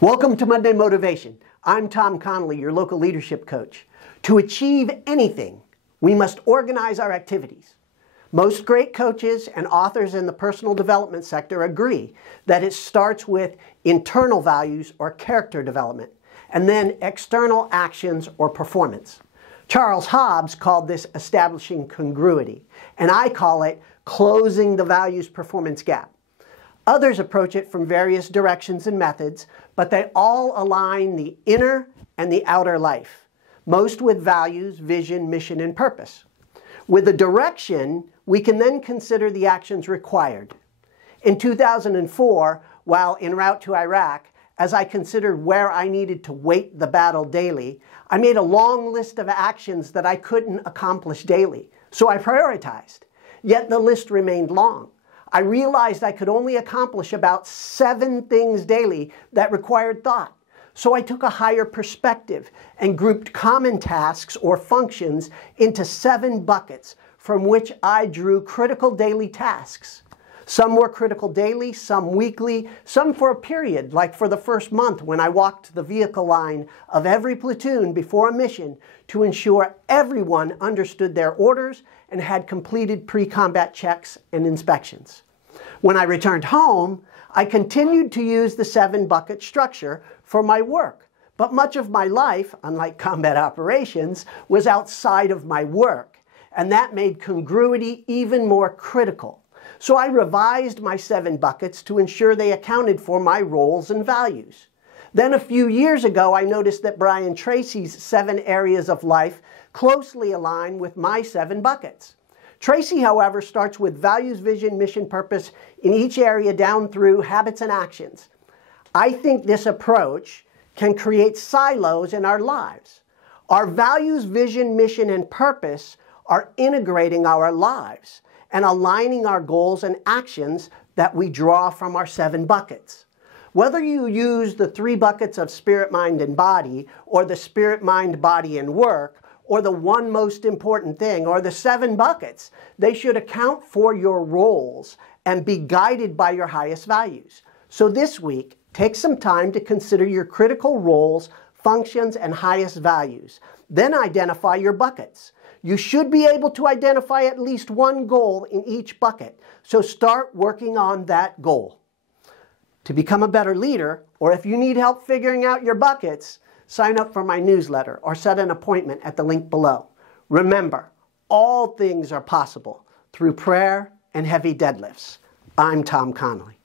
Welcome to Monday Motivation. I'm Tom Connolly, your local leadership coach. To achieve anything, we must organize our activities. Most great coaches and authors in the personal development sector agree that it starts with internal values or character development, and then external actions or performance. Charles Hobbs called this establishing congruity, and I call it closing the values-performance gap. Others approach it from various directions and methods, but they all align the inner and the outer life, most with values, vision, mission, and purpose. With the direction, we can then consider the actions required. In 2004, while en route to Iraq, as I considered where I needed to weight the battle daily, I made a long list of actions that I couldn't accomplish daily, so I prioritized. Yet the list remained long. I realized I could only accomplish about 7 things daily that required thought. So I took a higher perspective and grouped common tasks or functions into 7 buckets from which I drew critical daily tasks. Some were critical daily, some weekly, some for a period, like for the first month when I walked the vehicle line of every platoon before a mission to ensure everyone understood their orders and had completed pre-combat checks and inspections. When I returned home, I continued to use the 7-bucket structure for my work, but much of my life, unlike combat operations, was outside of my work, and that made congruity even more critical. So I revised my 7 buckets to ensure they accounted for my roles and values. Then a few years ago, I noticed that Brian Tracy's 7 areas of life closely align with my 7 buckets. Tracy, however, starts with values, vision, mission, purpose in each area down through habits and actions. I think this approach can create silos in our lives. Our values, vision, mission, and purpose are integrating our lives and aligning our goals and actions that we draw from our 7 buckets. Whether you use the 3 buckets of spirit, mind, and body, or the spirit, mind, body, and work, or the one most important thing, or the 7 buckets, they should account for your roles and be guided by your highest values. So this week, take some time to consider your critical roles, functions, and highest values. Then identify your buckets. You should be able to identify at least one goal in each bucket, so start working on that goal. To become a better leader, or if you need help figuring out your buckets, sign up for my newsletter or set an appointment at the link below. Remember, all things are possible through prayer and heavy deadlifts. I'm Tom Connolly.